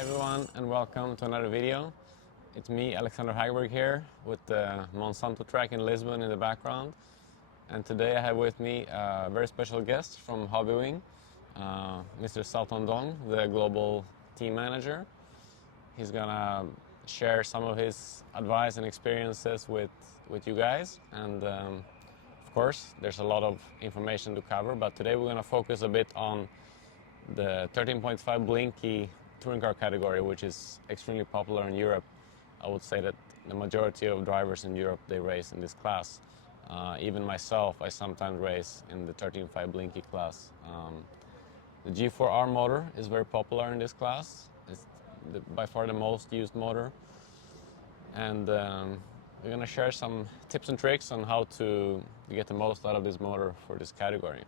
Hi everyone and welcome to another video. It's me, Alexander Hagberg here with the Monsanto track in Lisbon in the background. And today I have with me a very special guest from Hobbywing, Mr. Salton Dong, the global team manager. He's gonna share some of his advice and experiences with you guys. And of course, there's a lot of information to cover, but today we're gonna focus a bit on the 13.5 Blinky touring car category, which is extremely popular in Europe. I would say that the majority of drivers in Europe, they race in this class. Even myself, I sometimes race in the 13.5 Blinky class. The G4R motor is very popular in this class. It's by far the most used motor. And we're going to share some tips and tricks on how to get the most out of this motor for this category.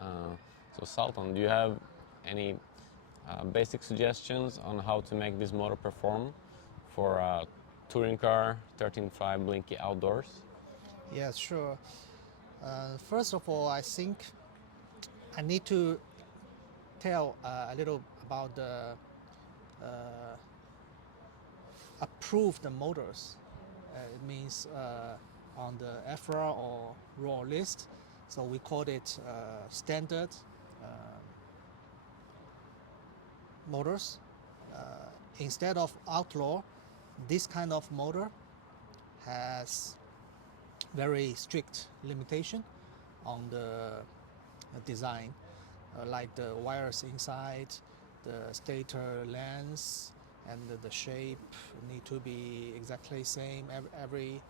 So Salton, do you have any basic suggestions on how to make this motor perform for a touring car 13.5 Blinky outdoors? Yes, sure. First of all, I think I need to tell a little about the approved motors. It means on the EFRA or raw list. So we call it standard motors. Instead of outlaw, this kind of motor has very strict limitation on the design, like the wires inside, the stator length, and the shape need to be exactly same every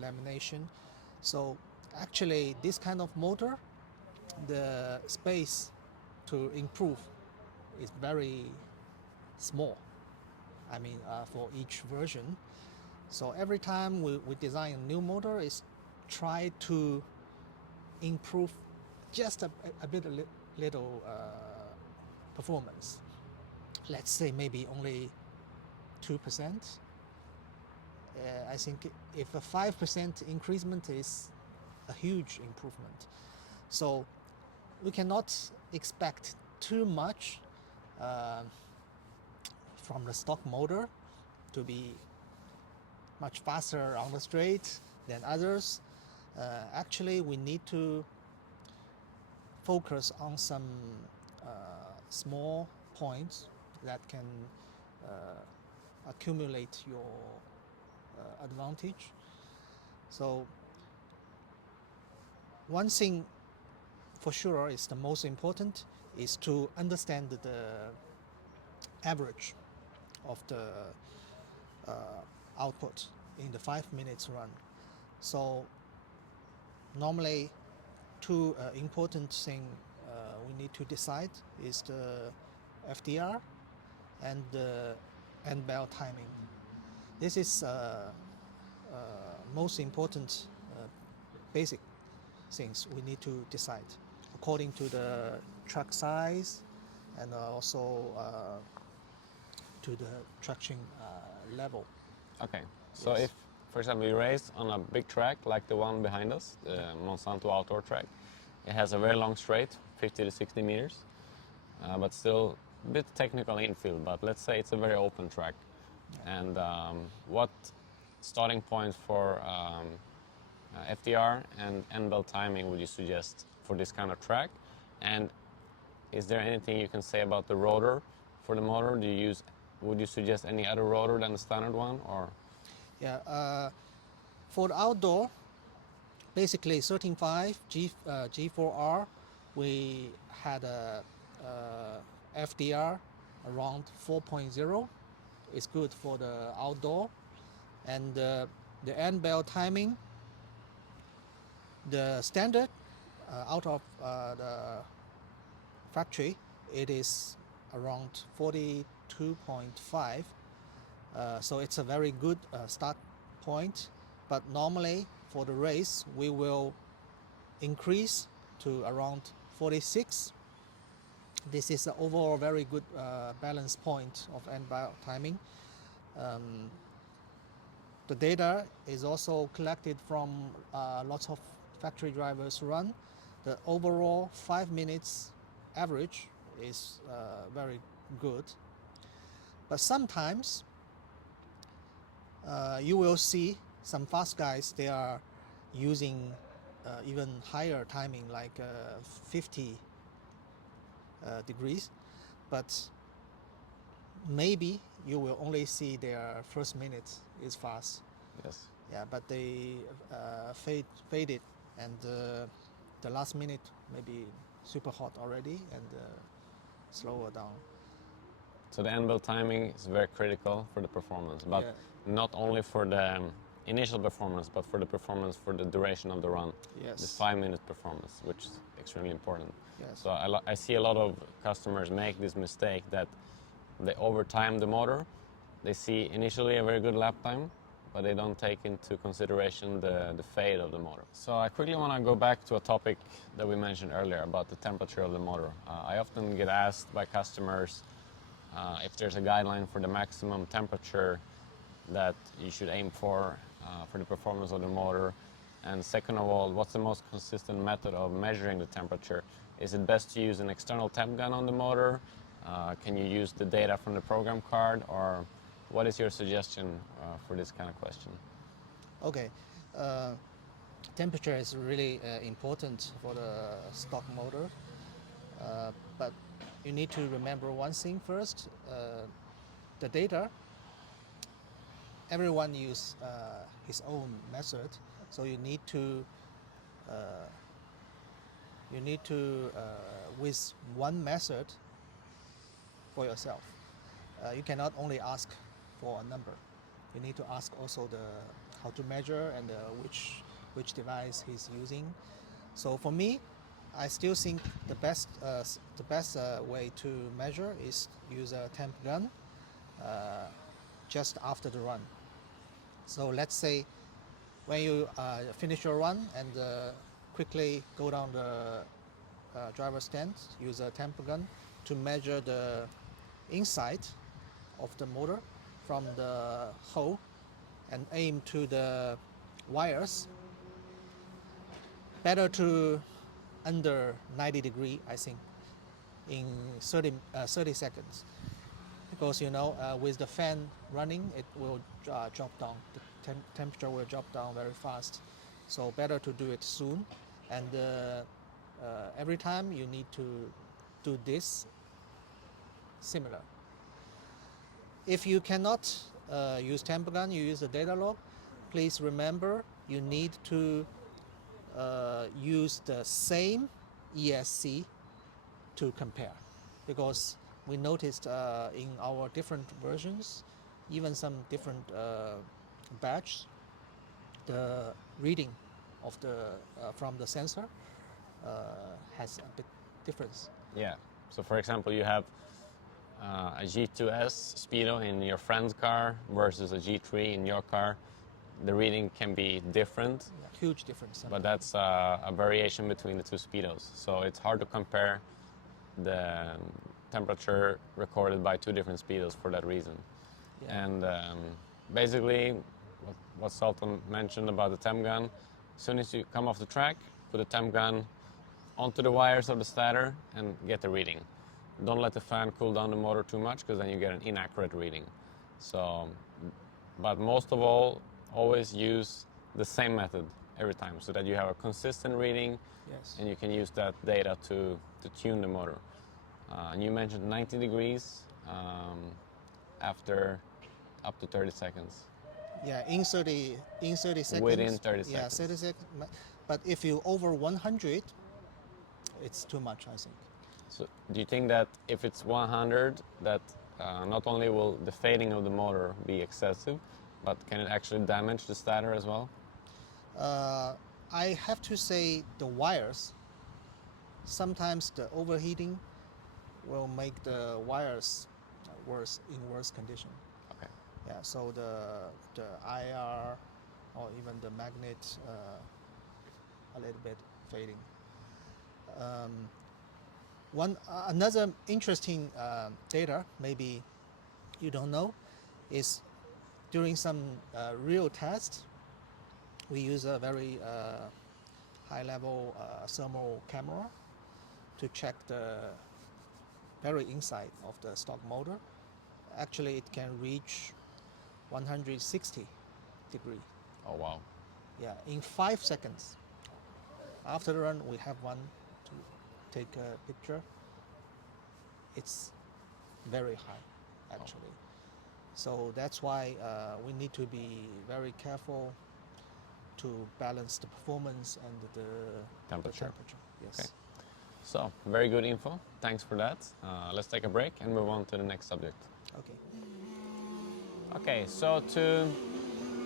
lamination. So actually, this kind of motor, the space to improve is very small. I mean, for each version. So every time we design a new motor, is try to improve just a little performance. Let's say maybe only 2%. I think if a 5% increasement is a huge improvement. So we cannot expect too much from the stock motor to be much faster on the straight than others. Actually, we need to focus on some small points that can accumulate your advantage. So one thing for sure is the most important is to understand the average of the output in the 5 minutes run. So normally two important thing we need to decide is the FDR and the end bell timing. This is most important basic things we need to decide according to the track size and also to the traction level. Okay, so Yes. if, for example, you race on a big track like the one behind us, the Monsanto outdoor track, it has a very long straight, 50 to 60 meters, but still a bit technical infield. But let's say it's a very open track. And what starting point for FDR and end bell timing would you suggest for this kind of track? And is there anything you can say about the rotor for the motor? Would you suggest any other rotor than the standard one, or? Yeah, for the outdoor, basically 13.5 G4R, we had a FDR around 4.0. It's good for the outdoor, and the end bell timing, the standard out of the factory, it is around 42.5. So it's a very good start point, but normally for the race we will increase to around 46. This is an overall very good balance point of end bell timing. The data is also collected from lots of factory drivers run. The overall 5 minutes average is very good. But sometimes you will see some fast guys, they are using even higher timing, like 50 degrees, but maybe you will only see their first minute is fast. Yes. Yeah, but they fade it, and the last minute maybe super hot already and slower down. So the end bell timing is very critical for the performance, but Yeah. not only for the initial performance, but for the performance for the duration of the run. Yes. The 5-minute performance, which is extremely important. Yes. So I see a lot of customers make this mistake that they overtime the motor. They see initially a very good lap time, but they don't take into consideration the fade of the motor. So I quickly want to go back to a topic that we mentioned earlier about the temperature of the motor. I often get asked by customers if there's a guideline for the maximum temperature that you should aim for the performance of the motor. And second of all, what's the most consistent method of measuring the temperature? Is it best to use an external temp gun on the motor? Can you use the data from the program card? Or what is your suggestion for this kind of question? Okay. Temperature is really important for the stock motor, but you need to remember one thing first. The data, everyone use his own method, so you need to with one method for yourself. You cannot only ask for a number. You need to ask also how to measure and which device he's using. So for me, I still think the best way to measure is use a temp gun just after the run. So let's say when you finish your run and quickly go down the driver's stand, use a temp gun to measure the inside of the motor from the hole and aim to the wires. Better to under 90 degree, I think, in 30 seconds, because with the fan running, it will drop down. The temperature will drop down very fast. So better to do it soon, and every time you need to do this similar. If you cannot use temp gun, you use a data log. Please remember you need to use the same ESC to compare, because we noticed in our different versions, even some different batch, the reading of the from the sensor has a bit difference. Yeah. So for example, you have a G2S Speedo in your friend's car versus a G3 in your car. The reading can be different. Yeah, huge difference. But that's a variation between the two speedos. So it's hard to compare the temperature recorded by two different speedos for that reason. Yeah. And basically, what Salton mentioned about the temp gun, as soon as you come off the track, put the temp gun onto the wires of the starter and get the reading. Don't let the fan cool down the motor too much, because then you get an inaccurate reading. So, but most of all, always use the same method every time, so that you have a consistent reading. Yes. And you can use that data to tune the motor. And you mentioned 90 degrees after up to 30 seconds. Yeah, in 30 seconds. Within 30 Yeah, seconds. 30 seconds. But if you over 100, it's too much, I think. So do you think that if it's 100, that not only will the fading of the motor be excessive, but can it actually damage the starter as well? I have to say the wires, sometimes the overheating will make the wires in worse condition. Okay. Yeah, so the IR or even the magnet a little bit fading. Another interesting data, maybe you don't know, is during some real tests, we use a very high-level thermal camera to check the very inside of the stock motor. Actually, it can reach 160 degree. Oh wow. Yeah, in 5 seconds. After the run, we have one to take a picture. It's very high, actually. So that's why we need to be very careful to balance the performance and the Temperature. Yes. Okay. So, very good info. Thanks for that. Let's take a break and move on to the next subject. Okay. Okay, so to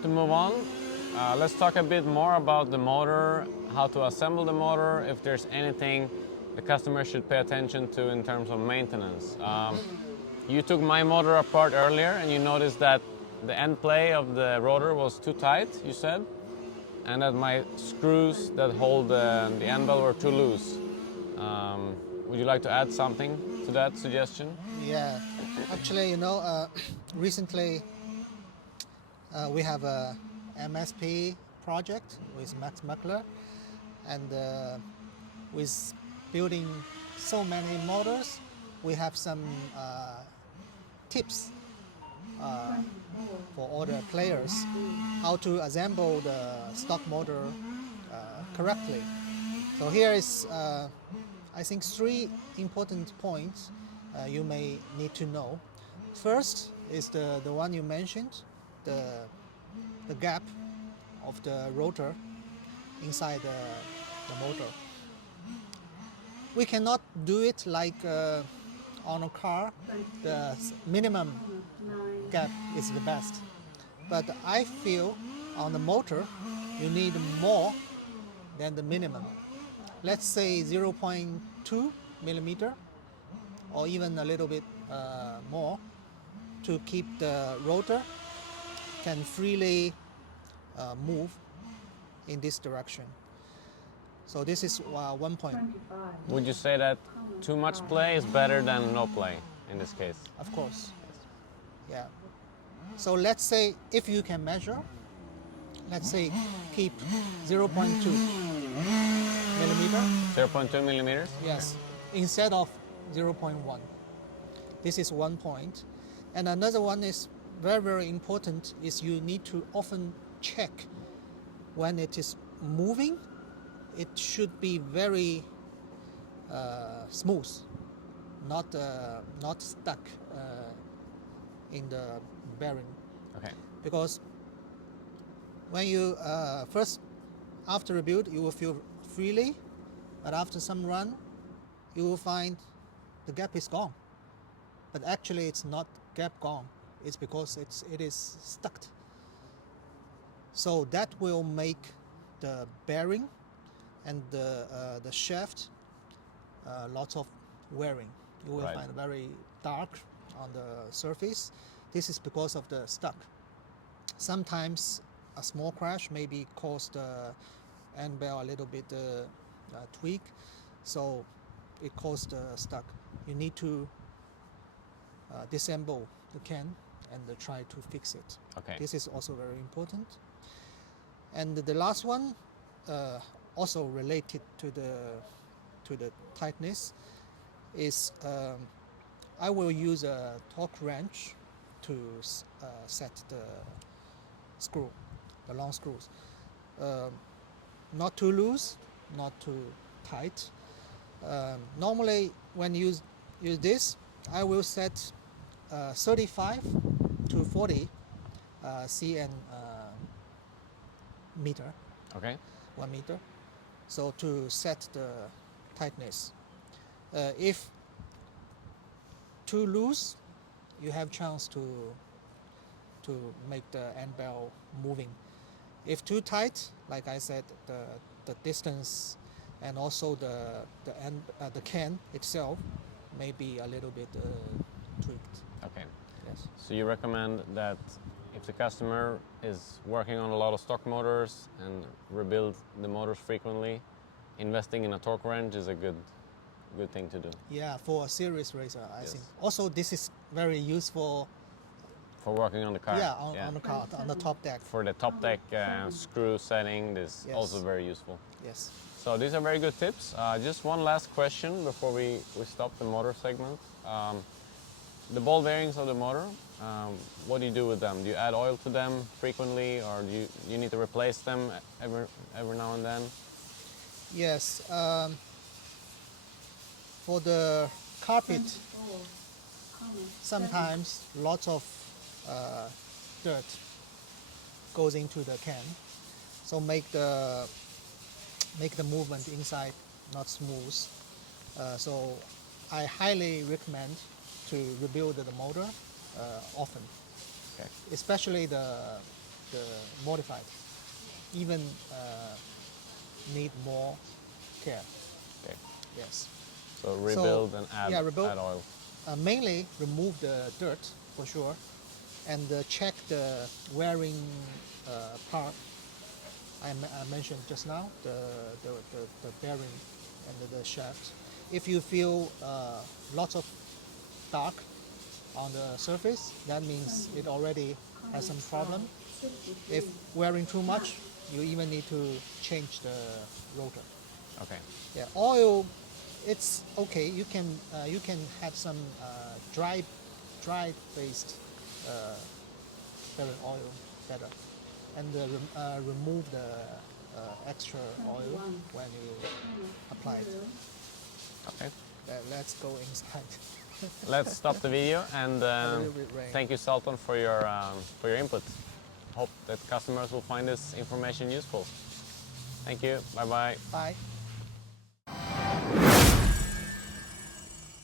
move on, let's talk a bit more about the motor, how to assemble the motor, if there's anything the customer should pay attention to in terms of maintenance. You took my motor apart earlier and you noticed that the end play of the rotor was too tight, you said, and that my screws that hold the end bell were too loose. Would you like to add something to that suggestion? Yeah. Actually, recently we have a MSP project with Max Muckler, and with building so many motors, we have some tips for all the players how to assemble the stock motor correctly. So here is, I think, 3 important points you may need to know. First is the one you mentioned, the gap of the rotor inside the motor. We cannot do it like on a car. The minimum gap is the best. But I feel on the motor, you need more than the minimum. Let's say 0.2 millimeter or even a little bit more to keep the rotor can freely move in this direction. So this is one point. Would you say that too much play is better than no play in this case? Of course. Yeah. So let's say if you can measure, let's say keep 0.2 millimeter. 0.2 millimeters? Yes, instead of 0.1. This is one point. And another one is very, very important is you need to often check when it is moving. It should be very smooth, not stuck in the bearing. Okay. Because when you first, after a build, you will feel freely, but after some run, you will find the gap is gone. But actually, it's not gap gone. It's because it is stuck. So that will make the bearing and the shaft lots of wearing. You will Right. find very dark on the surface. This is because of the stuck. Sometimes a small crash maybe cause the end bell a little bit tweak, so it caused the stuck. You need to disassemble the can and try to fix it. Okay. This is also very important. And the last one, also related to the tightness, is I will use a torque wrench to set the screw, the long screws. Not too loose, not too tight. Normally, when you use this, I will set 35 to 40 cn meter, Okay. 1 meter. So to set the tightness. If too loose, you have chance to make the end bell moving. If too tight, like I said, the distance and also the can itself may be a little bit tweaked. Okay. Yes. So you recommend that if the customer is working on a lot of stock motors and rebuild the motors frequently, investing in a torque wrench is a good thing to do. Yeah, for a serious racer, I Yes. think. Also, this is very useful. For working on the car. Yeah, on the car, on the top deck. For the top deck screw setting, this is Yes. also very useful. Yes. So these are very good tips. Just one last question before we stop the motor segment. the ball bearings of the motor, what do you do with them? Do you add oil to them frequently, or do you need to replace them every now and then? Yes. For the carpet, sometimes lots of dirt goes into the can, so make the movement inside not smooth. So I highly recommend to rebuild the motor often, Okay. especially the modified. Even need more care. Okay. Yes. So rebuild and add, yeah, rebuild. add oil. Mainly remove the dirt for sure, and check the wearing part I mentioned just now, the bearing and the shaft. If you feel lots of dark on the surface, that means it already has some problem. If wearing too much, you even need to change the rotor. Okay. Yeah, oil, it's okay. You can have some dry based bearing oil better, and remove the extra oil when you apply it. Okay. Let's go inside. Let's stop the video and A little bit rain. thank you, Salton, for your input. Hope that customers will find this information useful. Thank you. Bye bye. Bye.